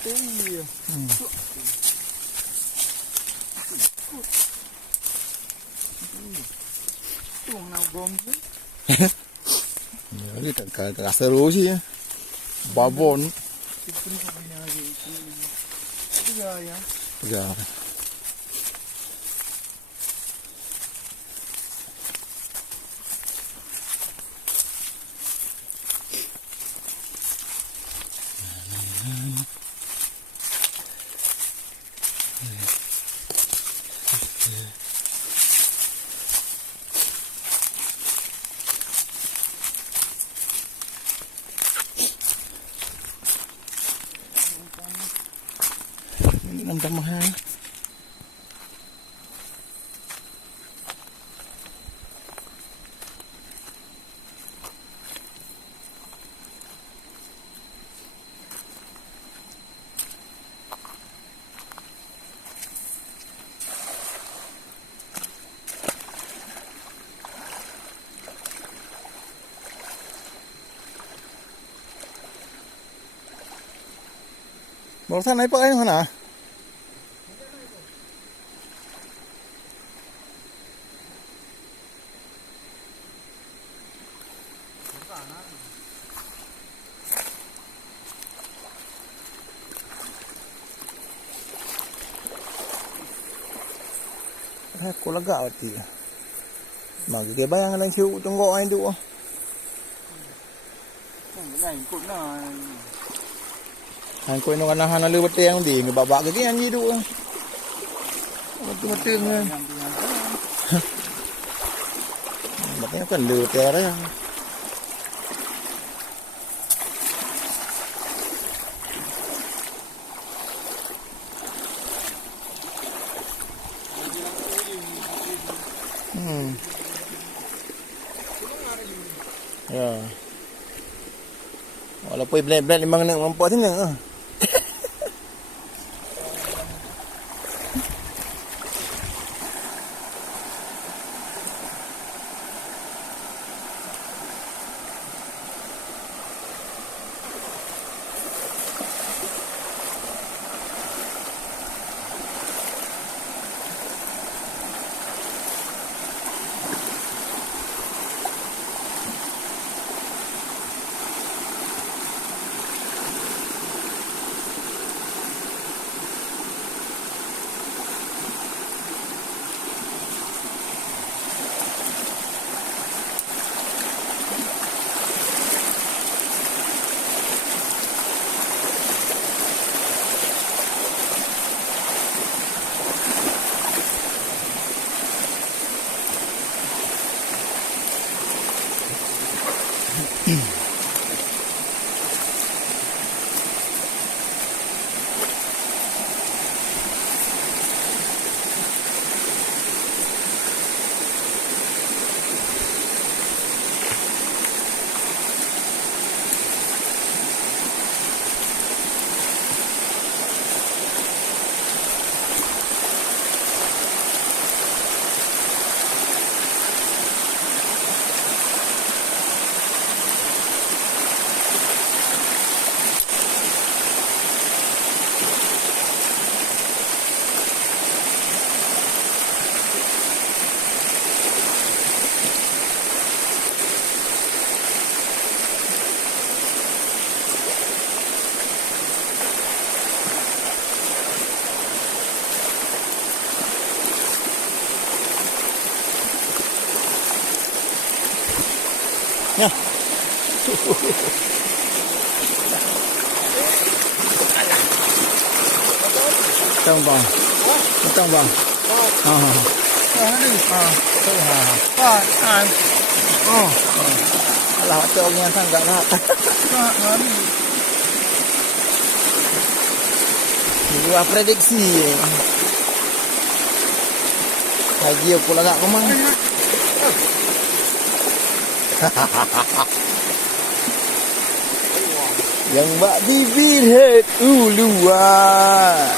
Iya. Tuang nak bom tu. Jadi tak seru sih ya. Babon. Kita ni punya lagi. Itu ya. Ya. Nampak mahal. Barusan naik pakai mana? Aku lega berarti. Bagi ke bayang lang siu tunggok ai duk. Này cũng là Han ko ino kanahan na liwat yang di ngababa ke yan duk. Mati-mati ngan. Makanya kan liwat ya. Ya. Walaupun blend-blend memang nak mampu sini. Ya. Tông bang. Tông bang. Lah tu orang sangat lah. Luar prediksi. Haji aku lagak kemang. Yang bak bibir head luar.